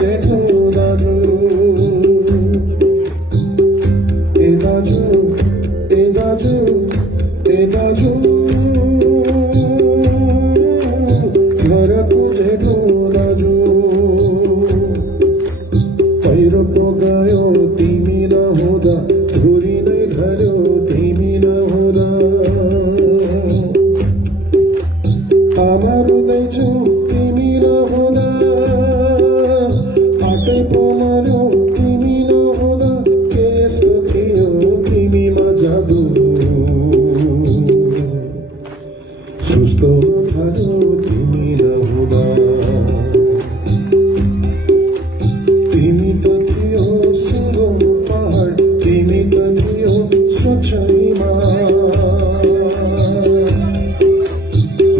जेठो दाजु ए दाजु ए दाजु ए दाजु घरको जेठो दाजु पहिरो पो गयो तिमी नहुँदा धुरी नै ढल्यो तिमी नहुँदा आमा रुँदैछु तिमी नहुँदा आटै पो मर्यो तिमी नहुँदा के यस्तो थियो तिमीमा जादु सुस्तो थाल्यो तिमी नहुँदा तिमी त थियो सिङ्गो पहाड तिमी त थियो स्वच्छमा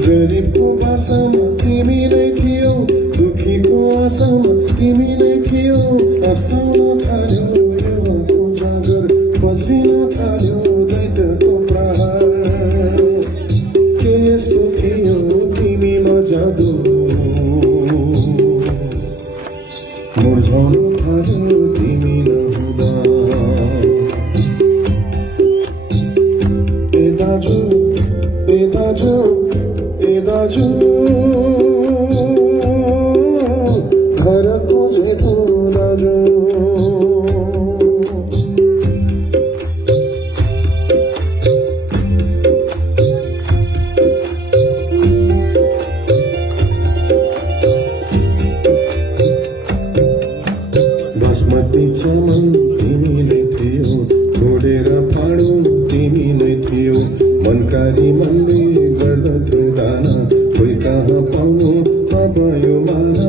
गरिबको बासामा तिमी नै थियो दुखीको आशामा तिमी नै थियो अस्ताउन थाल्यो युवाको जागर बज्रिन थाल्यो दैत्यको प्रहार के यस्तो थियो तिमीमा जादु मुर्झाउन थाल्यो तिमी नहुँदा ए दाजु ए दाजु ए दाजु घरको जेठो दाजु बासमती चामल तिमी नै थियो छोडेर फाडो तिमी नै थियो मनकारी मनले गर्दथ्यो दाना कोही कहाँ पाउनु नभयो माना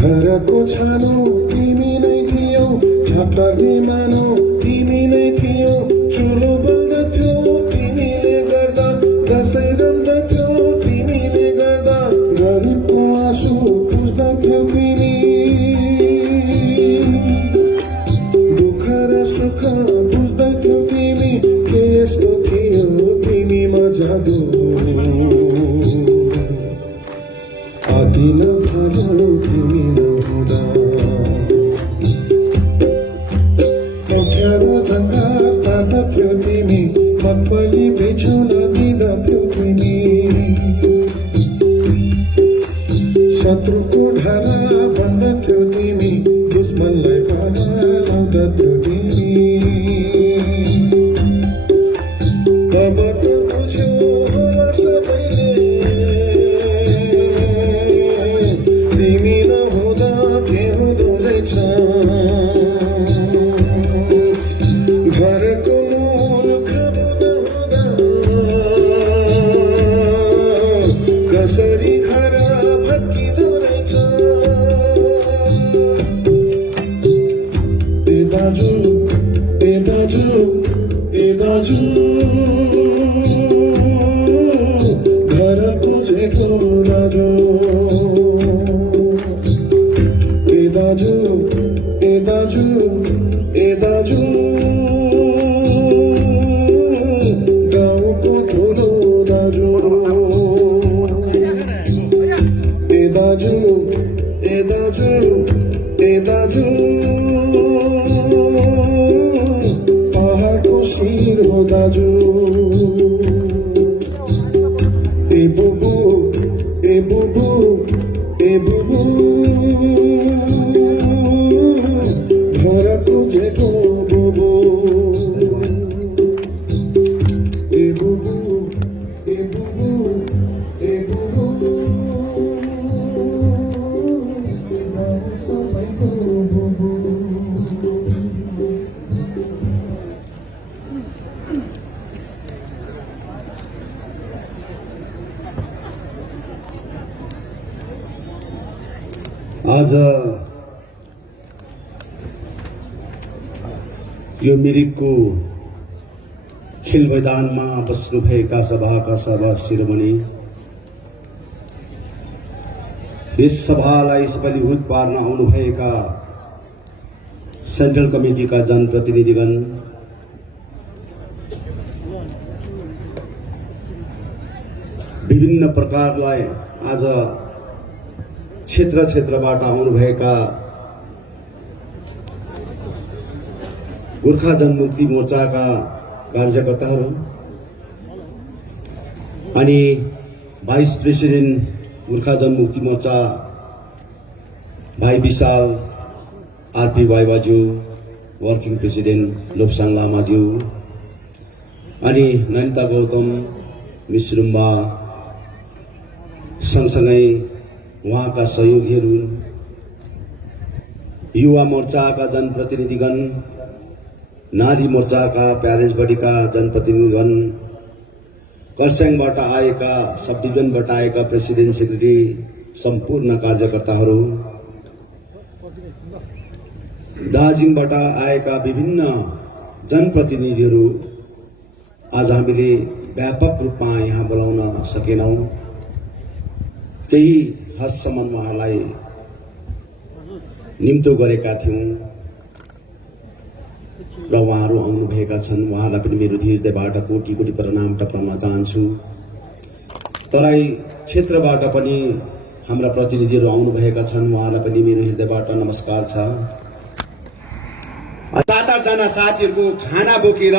घरको छानो तिमी नै थियो झ्याप्टा मानो तिमी नै थियो चुलो बल्दथ्यो तिमीले गर्दा दसैँ रम्दथ्यो तिमीले गर्दा गरिबको आँसु पुज्दथ्यो तिमी दुःख र सुख बुझ्दथ्यो तिमी के यस्तो थियो तिमीमा जादु आदिन थाल्यो तिमी नहुँदा अप्ठ्यारो झन्डा तार्दथ्यो तिमी मत्पली बिछुन दिँदथ्यो तिमी शत्रुको ढाला बन्दथ्यो तिमी दुश्मनलाई पाला लाउँदथ्यो तिमी तब त बुझ्यो होला सबैले तिमी नहुँदा के हुँदो रहेछ घरको मूर्ख नहुँदा कसरी घर भत्किँदो रहेछ ए दाजु ए दाजु ए दाजु घरको जेठो दाजु ए दाजु ए दाजु ए दाजु गाउँको ठुलो दाजु ए दाजु ए दाजु ए दाजु पहाडको शिर हो दाजु ए बुबु ए बुबु ए बुबु घरको जेठो बुबु ए बुबु ए बुबु ए बुबु सबैको बुबु आज यो मिरिकको खेल मैदानमा बस्नुभएका सभाका सभा शिरोमणि यस सभालाई सफलीभूत पार्न आउनुभएका सेन्ट्रल कमिटीका जनप्रतिनिधिगण, विभिन्न प्रकारलाई आज क्षेत्र क्षेत्रबाट आउनुभएका गोर्खा जनमुक्ति मोर्चाका कार्यकर्ताहरू अनि भाइस प्रेसिडेन्ट गोर्खा जनमुक्ति मोर्चा भाइ विशाल आरपी बाइबाज्यू, वर्किङ प्रेसिडेन्ट लोप्साङ लामाज्यू अनि नयनता गौतम मिश्रुम्बा सँगसँगै उहाँका सहयोगीहरू, युवा मोर्चाका जनप्रतिनिधिगण, नारी मोर्चाका प्यारेन्ट्सबडीका जनप्रतिनिधिगण, कर्स्याङबाट आएका सब डिभिजनबाट आएका प्रेसिडेन्ट सेक्रेटरी, सम्पूर्ण कार्यकर्ताहरू, दार्जिलिङबाट आएका विभिन्न जनप्रतिनिधिहरू, आज हामीले व्यापक रूपमा यहाँ बोलाउन सकेनौं। केही हदसम्म उहाँलाई निम्तो गरेका थियौं र उहाँहरू आउनुभएका छन्। उहाँलाई पनि मेरो हृदयबाट कोटी कोटी प्रणाम टक्राउन चाहन्छु। तराई क्षेत्रबाट पनि हाम्रा प्रतिनिधिहरू आउनुभएका छन्, उहाँलाई पनि मेरो हृदयबाट नमस्कार छ। 7-8 जना साथीहरूको खाना बोकेर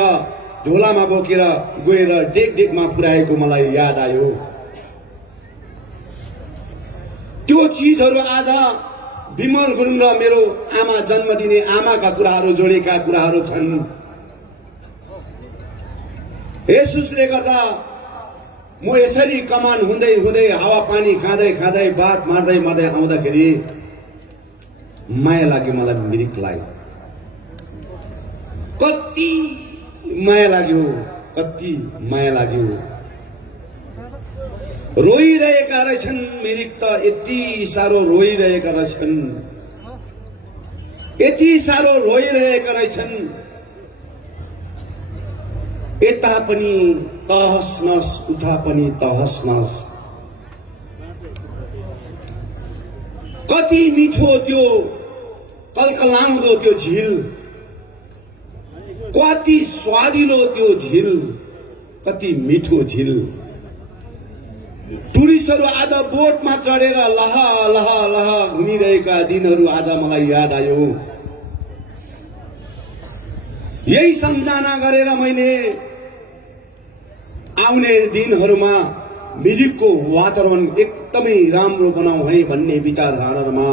झोलामा बोकेर गएर डेकमा पुर्याएको मलाई याद आयो। त्यो चीजहरू आज विमल गुरुङ र मेरो आमा जन्म दिने आमाका कुराहरू जोडेका कुराहरू छन्। यसुसले गर्दा म यसरी कमान हुँदै हुँदै हावापानी खाँदै खाँदै बात मार्दै मार्दै आउँदाखेरि माया लाग्यो मलाई मिरिकलाई। कति माया लाग्यो, कति माया लाग्यो। रोइरहेका रहेछन् मिरिक त, यति साह्रो रोइरहेका रहेछन्, यति साह्रो रोइरहेका रहेछन्। यता पनि तहस नहस, उता पनि तहस नहस। कति मिठो त्यो कलकलाउँदो त्यो झिल, कति स्वादिलो त्यो झिल, कति मिठो झिल। टुरिस्टहरू आज बोटमा चढेर लह लह लह घुमिरहेका दिनहरू आज मलाई याद आयो। यही सम्झना गरेर मैले आउने दिनहरूमा मिरिकको वातावरण एकदमै राम्रो बनाऊ है भन्ने विचारधारामा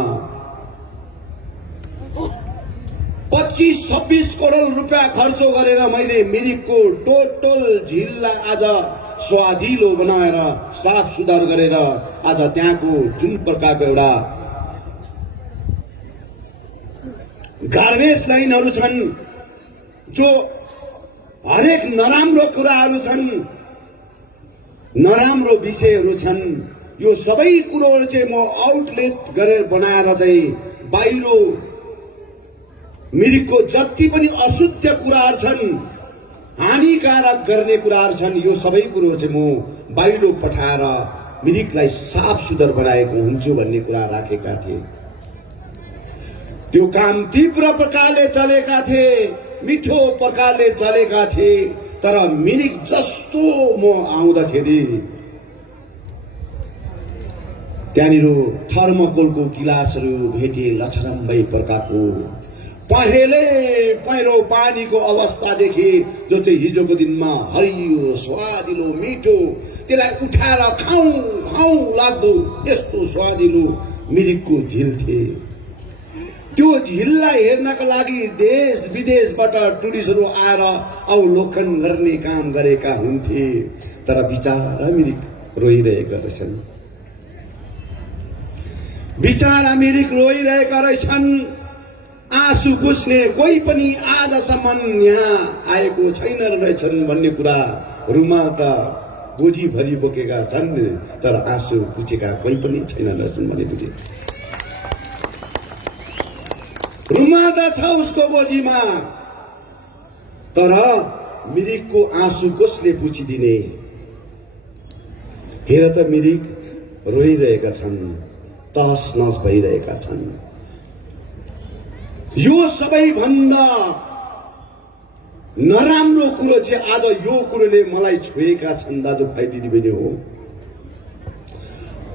25-26 करोड रुपियाँ खर्च गरेर मैले मिरिकको टोटल झिललाई आज स्वादिलो बनाएर साफ सुधार गरेर आज त्यहाँको जुन प्रकारको एउटा गार्बेज लाइनहरू छन्, जो हरेक नराम्रो कुराहरू छन्, नराम्रो विषयहरू छन्, यो सबै कुरोहरू चाहिँ म आउटलेट गरेर बनाएर चाहिँ बाहिर मिरिकको जति पनि अशुद्ध कुराहरू छन्, हानिकारक गर्ने कुराहरू छन्, यो सबै कुरो चाहिँ म बाहिर पठाएर मिरिकलाई साफ सुधार बनाएको हुन्छु भन्ने कुरा राखेका थिए। त्यो काम तीव्र प्रकारले चलेका थिए, मिठो प्रकारले चलेका थिए। तर मिरिक जस्तो म आउँदाखेरि त्यहाँनिर थर्मोकोलको गिलासहरू भेटे, लछरम्बै प्रकारको पहिरो पानीको अवस्था देखे, जो चाहिँ हिजोको दिनमा हरियो स्वादिलो मिठो, त्यसलाई उठाएर खाऊ खाऊ लाग्दो यस्तो स्वादिलो मिरिकको झिल थिए। त्यो झिललाई हेर्नका लागि देश विदेशबाट टुरिस्टहरू आएर अवलोकन गर्ने काम गरेका हुन्थे। तर बिचारा मिरिक रोइरहेका रहेछन्, बिचारा मिरिक रोइरहेका रहेछन्। आँसु पुस्ने कोही पनि आजसम्म यहाँ आएको छैन रहेछन् भन्ने कुरा। रुमाल त गोजीभरि बोकेका छन्, तर आँसु पुछेका कोही पनि छैन रहेछन् भन्ने बुझे। रुमाल त छ उसको गोजीमा, तर मिरिकको आँसु कसले पुछिदिने। हेर त मिरिक रोइरहेका छन्, तहस नहस भइरहेका छन्। यो सबैभन्दा नराम्रो कुरो चाहिँ आज यो कुरोले मलाई छोएका छन् दाजुभाइ दिदीबहिनी हो।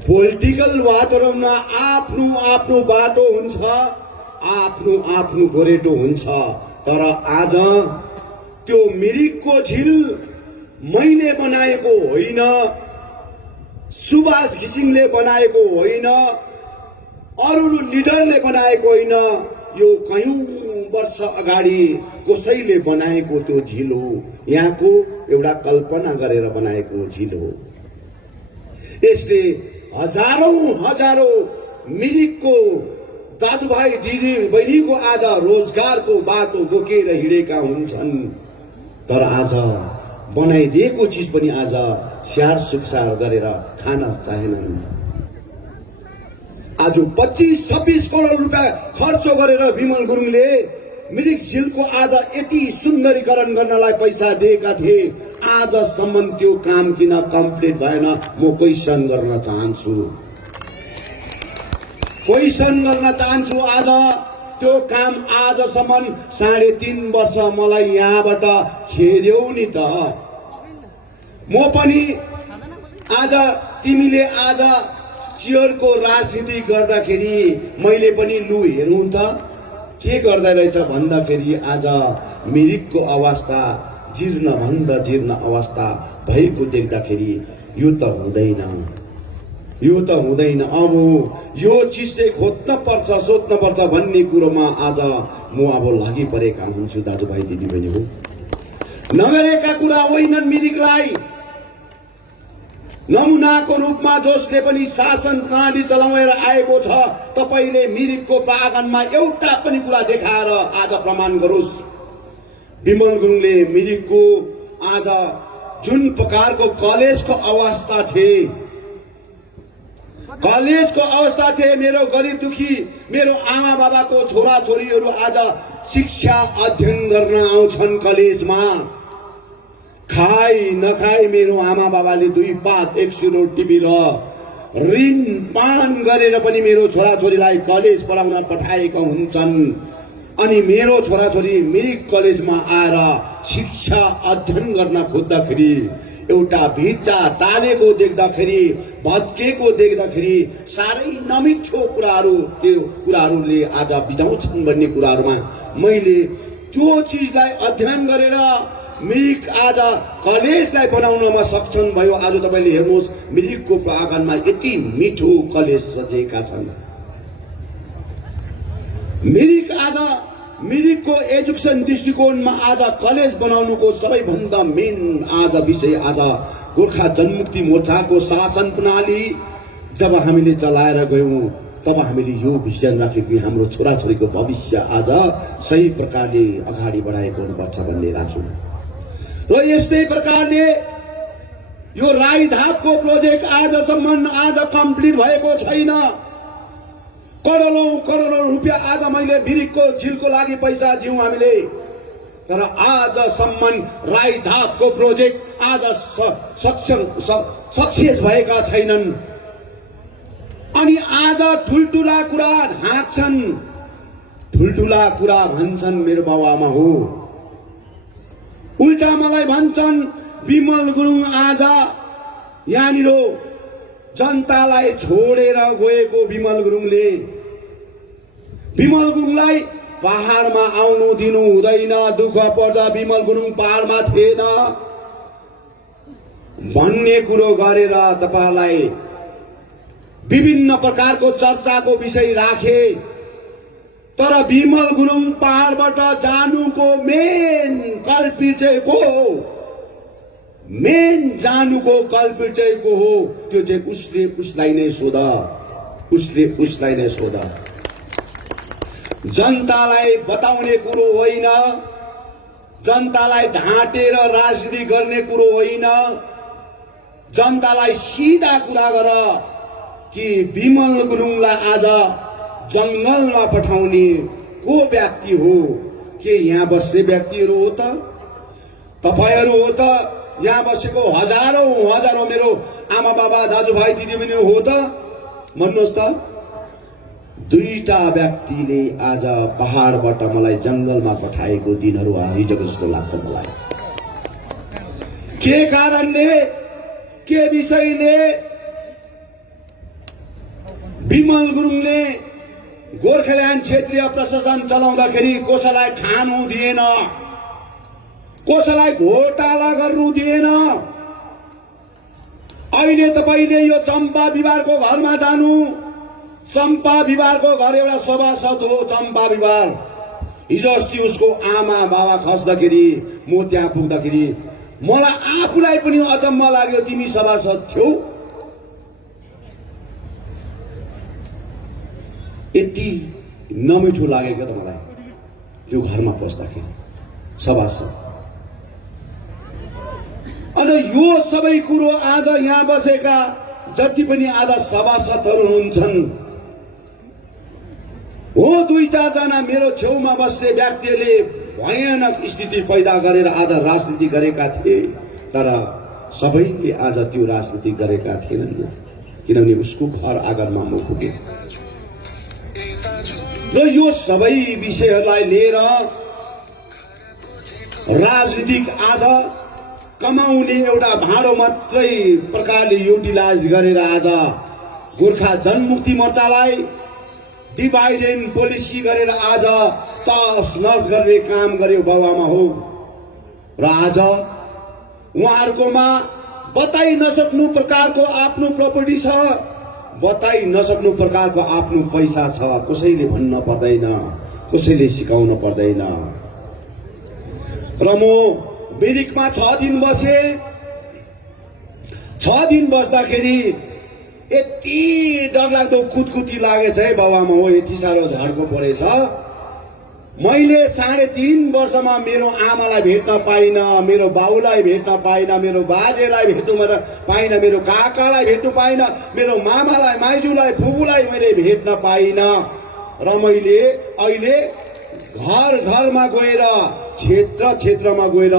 पोलिटिकल वातावरणमा आफ्नो आफ्नो बाटो हुन्छ, आफ्नो आफ्नो गोरेटो हुन्छ। तर आज त्यो मिरिकको झिल मैले बनाएको होइन, सुभाष घिसिङले बनाएको होइन, अरू लिडरले बनाएको होइन, यो कयौं वर्ष अगाडि कसैले बनाएको त्यो झिल हो। यहाँको एउटा कल्पना गरेर बनाएको झिल हो। यसले हजारौं मिरिकको दाजुभाइ दिदी बहिनीको आज रोजगारको बाटो बोकेर हिँडेका हुन्छन्। तर आज बनाइदिएको चिज पनि आज स्याहार सुसार गरेर खान चाहेनन्। आज 25-26 करोड रुपियाँ खर्च गरेर विमल गुरुङले मिरिक झिलको आज यति सुन्दरीकरण गर्नलाई पैसा दिएका थिए। आजसम्म त्यो काम किन कम्प्लिट भएन? म क्वेसन गर्न चाहन्छु। आज त्यो काम आजसम्म 3.5 वर्ष मलाई यहाँबाट खेद्यौ नि त। म पनि आज तिमीले आज चियरको राजनीति गर्दाखेरि मैले पनि लु हेरौँ त के गर्दै रहेछ भन्दाखेरि आज मिरिकको अवस्था जीर्ण भन्दा जीर्ण अवस्था भएको देख्दाखेरि यो त हुँदैन। अब यो चिज चाहिँ खोज्न पर्छ, सोध्न पर्छ भन्ने कुरोमा आज म अब लागि परेका हुन्छु दाजुभाइ दिदीबहिनी हो। नगरेका कुरा होइनन्। मिरिकलाई नमुनाको रूपमा जसले पनि शासन प्रणाली चलाएर आएको छ, तपाईले मिरिकको प्राङ्गणमा एउटा पनि कुरा देखाएर आज प्रमाण गरोस्। विमल गुरुङले मिरिकको आज जुन प्रकारको कलेजको अवस्था थिए, मेरो गरिब दुखी मेरो आमा बाबाको छोरा छोरीहरू आज शिक्षा अध्ययन गर्न आउँछन् कलेजमा। खाई नखाई मेरो आमा बाबाले 2 पात 1 सिरो टिपेर ऋण पालन गरेर पनि मेरो छोराछोरीलाई कलेज पढाउन पठाएका हुन्छन्। अनि मेरो छोराछोरी मिरिक कलेजमा आएर शिक्षा अध्ययन गर्न खोज्दाखेरि एउटा भित्ता टालेको देख्दाखेरि, भत्केको देख्दाखेरि साह्रै नमिठो कुराहरू त्यो कुराहरूले आज बिजाउँछन् भन्ने कुराहरूमा मैले त्यो चिजलाई अध्ययन गरेर मिरिक आज कलेजलाई बनाउनमा सक्षम भयो। आज तपाईले हेर्नुहोस् मिरिकको प्राङ्गणमा यति मिठो कलेज सजेका छन्। मिरिकको एजुकेसन दृष्टिकोणमा आज कलेज बनाउनुको सबैभन्दा मेन आज विषय आज गोर्खा जनमुक्ति मोर्चाको शासन प्रणाली जब हामीले चलाएर गयौं तब हामीले यो भिजन राखेको कि हाम्रो छोराछोरीको भविष्य आज सही प्रकारले अगाडि बढाएको हुनुपर्छ भन्ने राख्यौं। र यस्तै प्रकारले यो राईधापको प्रोजेक्ट आजसम्म आज कम्प्लिट भएको छैन। करोडौं रुपियाँ आज मैले मिरिकको झिलको लागि पैसा दियौं हामीले, तर आजसम्म राईधापको प्रोजेक्ट आज सक्सेस भएका छैनन्। अनि आज ठुल्ठुला कुरा हाँक्छन्, ठुल्ठुला कुरा भन्छन् मेरो बाबुआमा हो। उल्टा मलाई भन्छन् विमल गुरुङ आज यहाँनिर जनतालाई छोडेर गएको विमल गुरुङलाई पहाडमा आउनु दिनु हुँदैन। दुःख पर्दा विमल गुरुङ पहाडमा थिएन भन्ने कुरो गरेर तपाईलाई विभिन्न प्रकारको चर्चाको विषय राखे। तर विमल गुरुङ पहाडबाट जानुको मेन कल्पित चाहिँ को हो? मेन जानुको कल्पित चाहिँ को हो? त्यो चाहिँ उसले उसलाई नै सोध। जनतालाई बताउने कुरो होइन, जनतालाई ढाँटेर राजनीति गर्ने कुरो होइन। जनतालाई सिधा कुरा गर कि विमल गुरुङलाई आज जंगलमा पठाउने को व्यक्ति हो? के यहाँ बस्ने व्यक्तिहरू हो त? तपाईहरू हो त? यहाँ बसेको हजारौं मेरो आमा बाबा दाजुभाइ दिदीबहिनी हो त? भन्नुहोस् त। दुईटा व्यक्तिले आज पहाडबाट मलाई जंगलमा पठाएको दिनहरू हिजोको जस्तो लाग्छ मलाई। के कारणले, के विषयले विमल गुरुङले गोर्खाल्यान्ड क्षेत्रीय प्रशासन चलाउँदाखेरि कसैलाई खानु दिएन, कसैलाई घोटाला गर्नु दिएन। अहिले तपाईले यो चम्पा विवारको घरमा जानु, चम्पा विवारको घर एउटा सभासद हो चम्पा विवार। हिजो अस्ति उसको आमा बाबा खस्दाखेरि म त्यहाँ पुग्दाखेरि मलाई आफूलाई पनि अचम्म लाग्यो, तिमी सभासद थियौ? यति नमिठो लाग्यो क्या त मलाई त्यो घरमा पस्दाखेरि सभासद। अनि यो सबै कुरो आज यहाँ बसेका जति पनि आज सभासदहरू हुन्छन् हो, 2-4 जना मेरो छेउमा बस्ने व्यक्तिले भयानक स्थिति पैदा गरेर आज राजनीति गरेका थिए, तर सबैले आज त्यो राजनीति गरेका थिएनन्, किनभने उसको घर आँगनमा म पुगे। र यो सबै विषयहरूलाई लिएर राजनीतिक आज कमाउने एउटा भाँडो मात्रै प्रकारले युटिलाइज गरेर आज गोर्खा जनमुक्ति मोर्चालाई डिभाइड एन्ड पोलिसी गरेर आज तस नस गर्ने काम गर्यो बाबुआमा हो। र आज उहाँहरूकोमा बताइ नसक्नु प्रकारको आफ्नो प्रपर्टी छ, बताइ नसक्नु प्रकारको आफ्नो पैसा छ, कसैले भन्न पर्दैन, कसैले सिकाउन पर्दैन। र म मिरिकमा 6 दिन बसे। 6 दिन बस्दाखेरि यति डरलाग्दो कुतकुती लागेछ है बाबुआमा हो, यति साह्रो झड्को परेछ। मैले 3.5 वर्षमा मेरो आमालाई भेट्न पाइन, मेरो बाउलाई भेट्न पाइन, मेरो बाजेलाई भेट्नु पाइन, मेरो काकालाई भेट्नु पाइन, मेरो मामालाई, माइजूलाई, फुपूलाई मैले भेट्न पाइन। र मैले अहिले घर घरमा गएर, क्षेत्र क्षेत्रमा गएर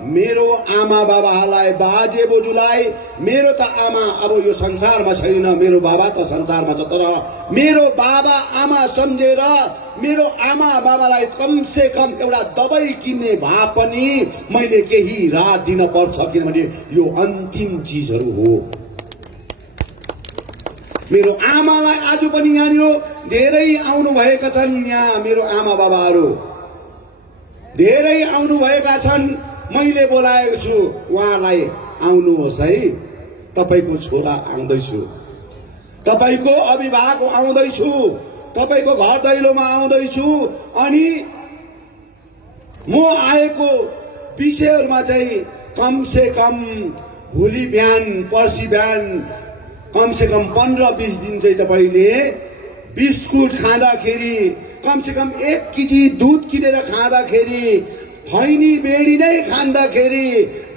मेरो आमा बाबालाई, बाजे बोजूलाई, मेरो त आमा अब यो संसारमा छैन, मेरो बाबा त संसारमा छ, तर मेरो बाबा आमा सम्झेर मेरो आमा बाबालाई कम से कम एउटा दबाई किन्ने भए पनि मैले केही रात दिन पर्छ, किनभने यो अन्तिम चीजहरू हो। मेरो आमालाई आज पनि यहाँनिर धेरै आउनु भएका छन्, यहाँ मेरो आमा बाबाहरू धेरै आउनु भएका छन्। मैले बोलाएको छु उहाँलाई, आउनुहोस् है, तपाईको छोरा आउँदैछु, तपाईको अभिभावक आउँदैछु, तपाईको घर दैलोमा आउँदैछु। अनि म आएको विषयहरूमा चाहिँ कम से कम भोलि बिहान पर्सि बिहान कम से कम 15-20 दिन चाहिँ तपाईले बिस्कुट खाँदाखेरि, कम से कम 1 केजी दूध किनेर खाँदाखेरि, खैनी बेडी नै खाँदाखेरि,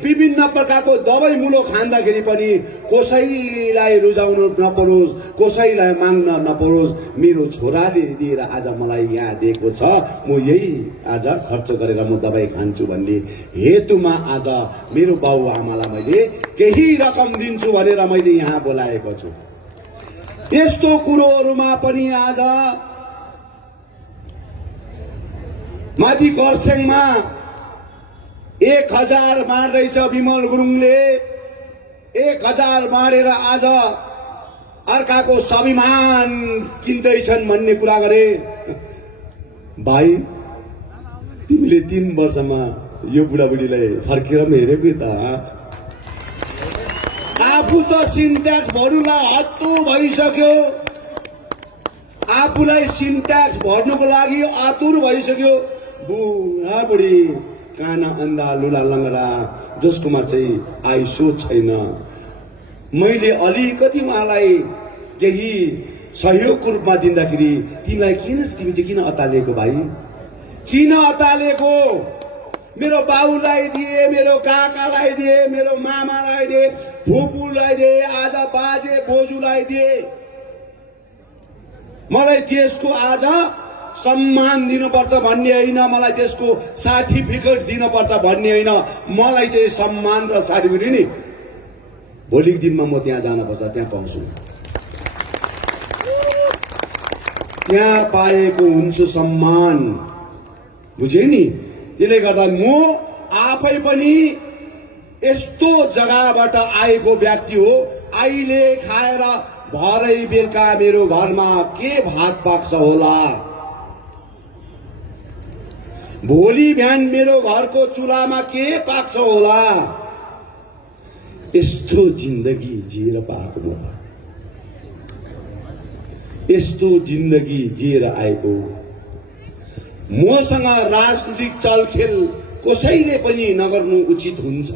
विभिन्न प्रकारको दबाई मुलो खाँदाखेरि पनि कसैलाई रुझाउनु नपरोस्, कसैलाई माग्न नपरोस्। मेरो छोराले दिएर आज मलाई यहाँ दिएको छ, म यही आज खर्च गरेर म दबाई खान्छु भन्ने हेतुमा आज मेरो बाउ आमालाई मैले केही रकम दिन्छु भनेर मैले यहाँ बोलाएको छु। यस्तो कुरोहरूमा पनि आज माथि खरसाङमा 1000 मार्दैछ विमल गुरुङले, 1000 मारेर आज अर्काको स्वाभिमान किन्दैछन् भन्ने कुरा गरे। भाइ, तिमीले 3 वर्षमा यो बुढाबुढीलाई फर्केर पनि हेरेको त? आफू त सिन्ट्याक्स भर्नुलाई हत्तु भइसक्यो, आफूलाई सिन्ट्याक्स भर्नुको लागि आतुर भइसक्यो। बुढाबुढी काना अन्धा लुला लङ्गडा जसकोमा चाहिँ आइसो छैन। मैले अलिकति उहाँलाई केही सहयोगको रूपमा दिँदाखेरि तिमीलाई तिमी चाहिँ किन अतालिएको भाइ? किन अतालिएको? मेरो बाउलाई दिए, मेरो काकालाई दिए, मेरो मामालाई दिए, फुपूलाई दिए, आज बाजे बोजूलाई दिए। मलाई त्यसको आज सम्मान दिनुपर्छ भन्ने होइन, मलाई त्यसको सर्टिफिकेट दिनुपर्छ भन्ने होइन, मलाई चाहिँ सम्मान र सर्टिफिकेट नि भोलिको दिनमा म त्यहाँ जानुपर्छ, त्यहाँ पाउँछु, त्यहाँ पाएको हुन्छु सम्मान। बुझे नि? त्यसले गर्दा म आफै पनि यस्तो जग्गाबाट आएको व्यक्ति हो। अहिले खाएर भरै बेलुका मेरो घरमा के भात पाक्छ होला, भोलि बिहान मेरो घरको चुल्हामा के पाक्छ होला। यस्तो जिन्दगी जिएर पाएको म त, यस्तो जिन्दगी जिएर आएको। मसँग राजनीतिक चलखेल कसैले पनि नगर्नु उचित हुन्छ।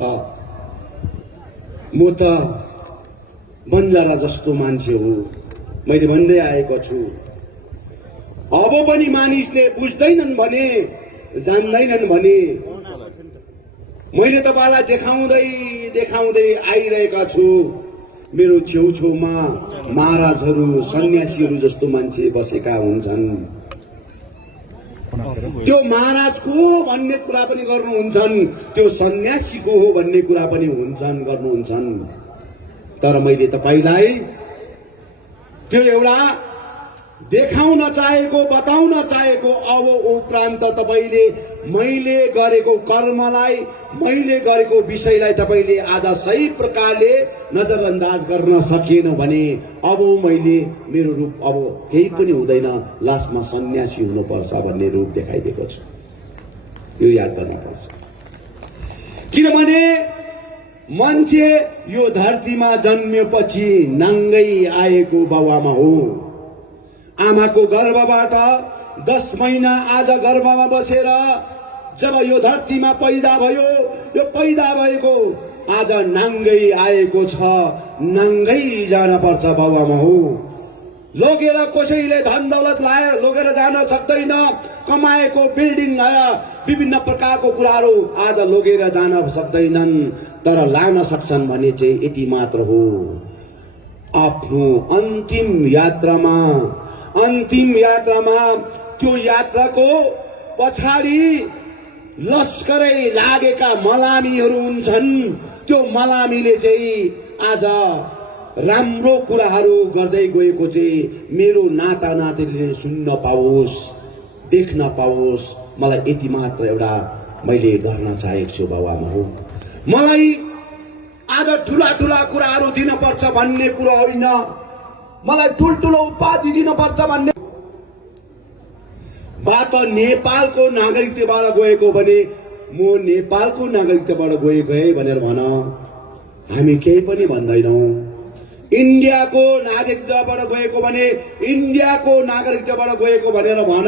म त बन्जारा जस्तो मान्छे हो, मैले भन्दै आएको छु। अब पनि मानिसले बुझ्दैनन् भने, जान्दैनन् भने मैले तपाईलाई देखाउँदै देखाउँदै आइरहेका छु। मेरो छेउछेउमा महाराजहरू, सन्यासीहरू जस्तो मान्छे बसेका हुन्छन्। त्यो महाराज को हो भन्ने कुरा पनि गर्नुहुन्छन्, त्यो सन्यासी को हो भन्ने कुरा पनि गर्नुहुन्छन्। तर मैले तपाईलाई त्यो एउटा देखाउन चाहेको, बताउन चाहेको, अब उपरान्त तपाईले मैले गरेको कर्मलाई, मैले गरेको विषयलाई तपाईले आज सही प्रकारले नजरअन्दाज गर्न सकिएन भने अब मैले मेरो रूप अब केही पनि हुँदैन, लास्टमा सन्यासी हुनुपर्छ भन्ने रूप देखाइदिएको छु। यो याद गर्नुपर्छ। किनभने मान्छे यो धरतीमा जन्मेपछि नाङ्गै आएको बाबुआमा हो। आमाको गर्भबाट 10 महिना आज गर्भमा बसेर जब यो धरतीमा पैदा भयो, यो पैदा भएको आज नाङ्गै आएको छ, नाङ्गै जान पर्छ बाबुआमा हो। लोगेर कसैले धन दौलत लाएर लोगेर जान सक्दैन। कमाएको बिल्डिङ विभिन्न प्रकारको कुराहरू आज लोगेर जान सक्दैनन्, तर लान सक्छन् भने चाहिँ यति मात्र हो। आफ्नो अन्तिम यात्रामा त्यो यात्राको पछाडि लस्करै लागेका मलामीहरू हुन्छन्। त्यो मलामीले चाहिँ आज राम्रो कुराहरू गर्दै गएको चाहिँ मेरो नाता नातिले सुन्न पाओस्, देख्न पाओस्। मलाई यति मात्र एउटा मैले गर्न चाहेको छु बाबुआमा हो। मलाई आज ठुला ठुला कुराहरू दिनुपर्छ भन्ने कुरो होइन, मलाई ठुल्ठुलो उपाधि दिनुपर्छ भन्ने बात नेपालको नागरिकताबाट गएको भने म नेपालको नागरिकताबाट गएको है भनेर भन, हामी केही पनि भन्दैनौँ। इन्डियाको नागरिकताबाट गएको भने इन्डियाको नागरिकताबाट गएको भनेर भन।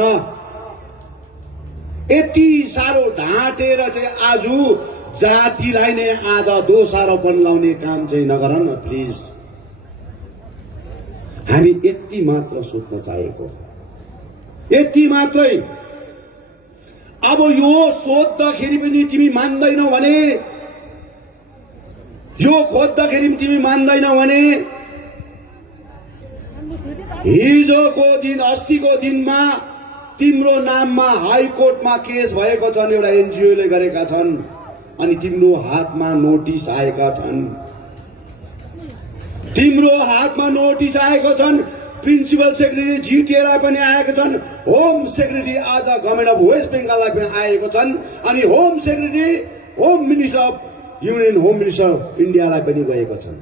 यति साह्रो ढाँटेर चाहिँ आज जातिलाई नै आज दोषारोपण लाउने काम चाहिँ नगर न प्लिज। हामी यति मात्र सोध्न चाहेको, यति मात्रै। अब यो सोध्दाखेरि पनि तिमी मान्दैनौ भने, यो खोज्दाखेरि तिमी मान्दैनौ भने हिजोको दिन, अस्तिको दिनमा तिम्रो नाममा हाइकोर्टमा केस भएको छन्, एउटा एनजिओले गरेका छन्, अनि तिम्रो हातमा नोटिस आएका छन्। तिम्रो हातमा नोटिस आएको छन्। प्रिन्सिपल सेक्रेटरी जिटिएलाई पनि आएका छन्। होम सेक्रेटरी आज गभर्मेन्ट अफ वेस्ट बेङ्गाललाई पनि आएको छन्, अनि home secretary, home minister of union, home minister of इन्डियालाई पनि गएको छन्।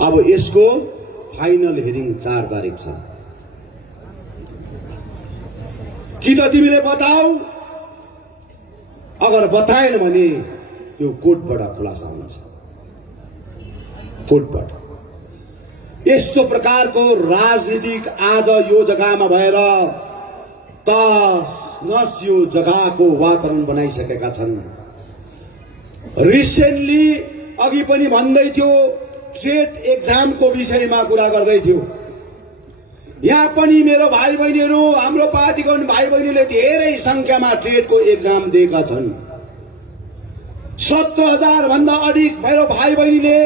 अब यसको फाइनल हियरिङ 4 तारिक छ। कि त तिमीले बताऊ, अगर बताएन भने यो कोर्टबाट खुलासा हुन्छ। कोर्टबाट यस्तो प्रकारको राजनीतिक आज यो जग्गामा भएर तस यो जग्गाको वातावरण बनाइसकेका छन्। रिसेन्टली अघि पनि भन्दै थियो, ट्रेड एक्जामको विषयमा कुरा गर्दै थियो। यहाँ पनि मेरो भाइ बहिनीहरू, हाम्रो पार्टीको भाइ बहिनीले धेरै संख्यामा ट्रेडको एक्जाम दिएका छन्। 17,000 भन्दा अधिक मेरो भाइ बहिनीले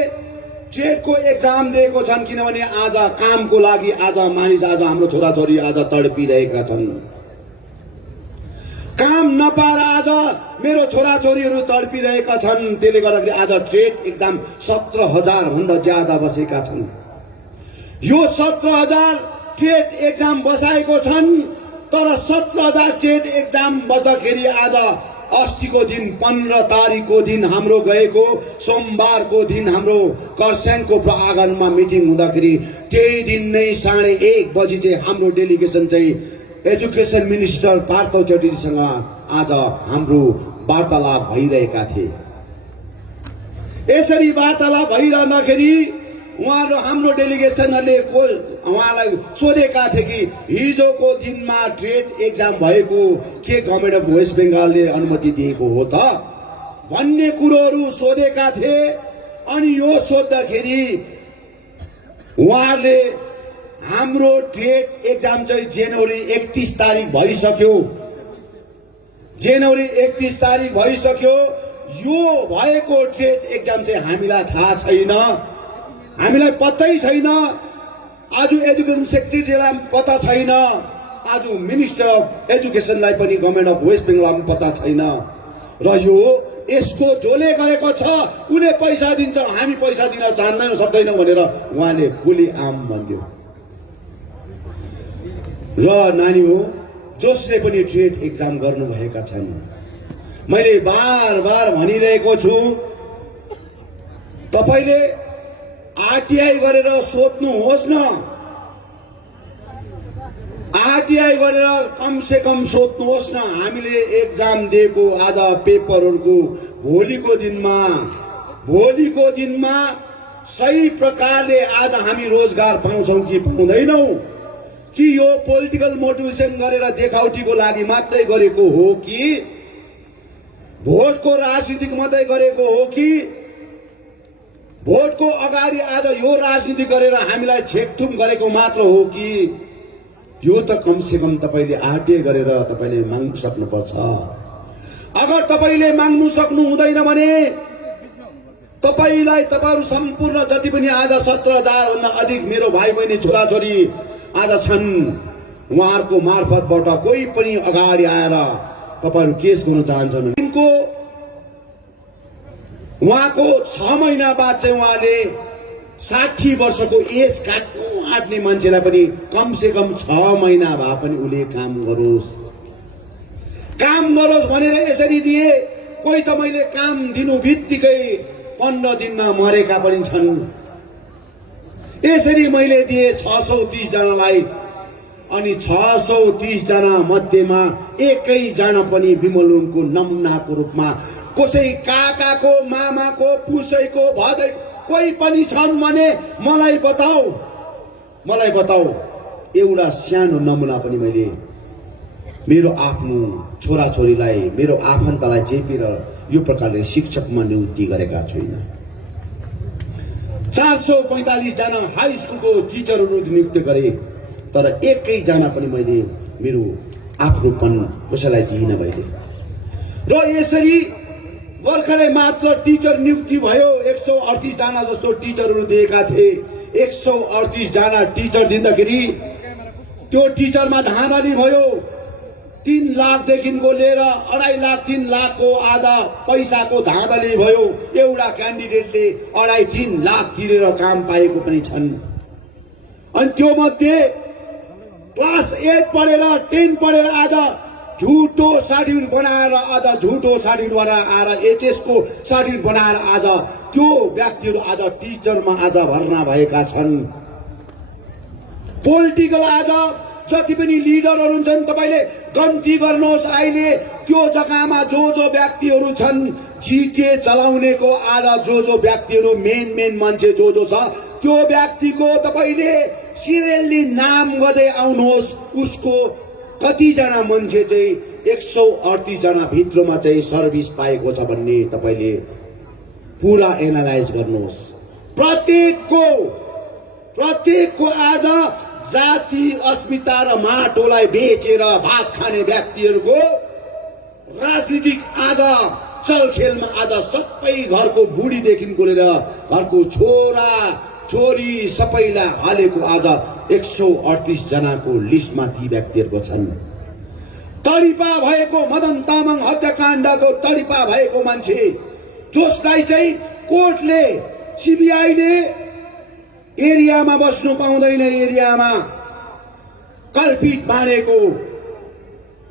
ट्रेडको एक्जाम दिएको छन्। किनभने आज कामको लागि आज मानिस, आज हाम्रो छोराछोरी आज तडपिरहेका छन्। काम नपाएर आज मेरो छोराछोरीहरू तडपिरहेका छन्। त्यसले गर्दाखेरि आज ट्रेड एक्जाम 17,000 भन्दा ज्यादा बसेका छन्। यो 17,000 ट्रेड एक्जाम बसाएको छन्, तर 17,000 ट्रेड एक्जाम बस्दाखेरि आज अस्तिको दिन 15 तारिकको दिन हाम्रो गएको सोमबारको दिन हाम्रो खरसाङको प्राङ्गणमा मिटिङ हुँदाखेरि त्यही दिन नै 1:30 बजी चाहिँ हाम्रो डेलिगेसन चाहिँ एजुकेसन मिनिस्टर पार्थ चौधरीजीसँग आज हाम्रो वार्तालाप भइरहेका थिए। यसरी वार्तालाप भइरहँदाखेरि उहाँहरू हाम्रो डेलिगेसनहरूले उहाँलाई सोधेका थिए कि हिजोको दिनमा ट्रेड एक्जाम भएको के गभर्मेन्ट अफ वेस्ट बेङ्गालले अनुमति दिएको हो त भन्ने कुरोहरू सोधेका थिए। अनि यो सोद्धाखेरि उहाँहरूले हाम्रो ट्रेड एक्जाम चाहिँ जनवरी 31 तारिक भइसक्यो, जनवरी 31 तारिक भइसक्यो। यो भएको ट्रेड एक्जाम चाहिँ हामीलाई थाहा छैन, हामीलाई पत्तै छैन। आज एजुकेसन सेक्रेटरीलाई पत्ता छैन, आज मिनिस्टर अफ एजुकेसनलाई पनि गभर्मेन्ट अफ वेस्ट बेङ्गललाई पत्ता छैन। र यो यसको जसले गरेको छ उसले पैसा दिन्छ, हामी पैसा दिन चाहँदैन सक्दैनौँ भनेर उहाँले खुली आम भन्थ्यो। र नानी हो जसले पनि ट्रेड एक्जाम गर्नुभएका छन्, मैले बार बार भनिरहेको छु, तपाईले आरटीआई गरेर सोध्नुहोस् न, आरटीआई गरेर कम से कम सोध्नुहोस् न। हामीले एक्जाम दिएको आज पेपरहरूको भोलिको दिनमा सही प्रकारले आज हामी रोजगार पाउँछौँ कि पाउँदैनौँ, कि यो पोलिटिकल मोटिभेसन गरेर देखाउटीको लागि मात्रै गरेको हो कि भोटको राजनीतिक मात्रै गरेको हो कि भोटको अगाडि आज यो राजनीति गरेर हामीलाई छेकथुम गरेको मात्र हो कि यो त कम से कम तपाईले आरटीआई गरेर तपाईले माग्नु सक्नुपर्छ। अगर तपाईले माग्नु सक्नु हुँदैन भने तपाईहरु सम्पूर्ण जति पनि आज 17,000 भन्दा अधिक मेरो भाइ बहिनी छोराछोरी आज छन्, उहाँहरूको मार्फतबाट कोही पनि अगाडि आएर तपाईहरु केस गर्न चाहन्छन्। उहाँको 6 महिना बाद चाहिँ उहाँले 60 वर्षको एज काट्नु आँट्ने मान्छेलाई पनि कम से कम 6 महिना भए पनि उले काम गरोस् भनेर यसरी दिए। कोही त मैले काम दिनु बित्तिकै 15 दिनमा मरेका पनि छन्। यसरी मैले दिए 630 जनालाई, अनि 630 जना मध्येमा एकैजना पनि विमलुनको नमुनाको रूपमा कसै काकाको मामाको पुसैको भदै कोही पनि छन् भने मलाई बताऊ एउटा सानो नमुना पनि मैले मेरो आफ्नो छोराछोरीलाई मेरो आफन्तलाई चेपेर यो प्रकारले शिक्षकमा नियुक्ति गरेका छैन। 445 जना हाई स्कुलको टिचरहरू नियुक्त गरे, तर एकैजना पनि मैले मेरो आफ्नोपन कसैलाई दिइन मैले। र यसरी भर्खरै मात्र टिचर नियुक्ति भयो, 138 जना जस्तो टिचरहरू दिएका थिए। 138 जना टिचर दिँदाखेरि त्यो टिचरमा धाँधली भयो। 3 लाखदेखिको लिएर 2.5 लाख 3 लाखको आज पैसाको धाँधली भयो। एउटा क्यान्डिडेटले 2.5-3 लाख तिरेर काम पाएको पनि छन्। अनि त्यो मध्ये क्लास 8 पढेर 10 पढेर आज झुटो सर्टिफिकेट बनाएर आएर एचएस को सर्टिफिकेट बनाएर आज त्यो व्यक्तिहरू आज टिचरमा आज भर्ना भएका छन्। पोलिटिकल आज जति पनि लिडरहरू हुन्छन् तपाईले गन्ती गर्नुहोस्। अहिले त्यो जग्गामा जो व्यक्तिहरू छन् जिटिए चलाउनेको आज जो व्यक्तिहरू मेन मान्छे जो छ त्यो व्यक्तिको तपाईले सिरियली नाम गर्दै आउनुहोस्। उसको कति जना मान्छे चाहिँ 138 जना भित्रमा चाहिँ सर्भिस पाएको छ भन्ने तपाईले पूरा एनालाइज गर्नुहोस्। प्रत्येकको आज जाति अस्मिता र माटोलाई बेचेर भात खाने व्यक्तिहरूको राजनीतिक आज चलखेलमा आज सबै घरको बुढीदेखिको लिएर घरको छोरा छोरी सबैलाई हालेको आज 138 जनाको लिस्टमा ती व्यक्तिहरूको छन्। तडिपा भएको मदन तामाङ हत्याकाण्डको तडिपा भएको मान्छे जसलाई चाहिँ कोर्टले सीबीआईले एरियामा बस्नु पाउँदैन, एरियामा कल्पित मानेको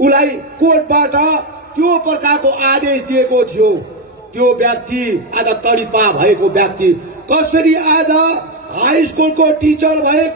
उलाई कोर्टबाट त्यो प्रकारको आदेश दिएको थियो त्यो व्यक्ति आज तडिपा भएको व्यक्ति कसरी आज हाई स्कुलको टिचर भएको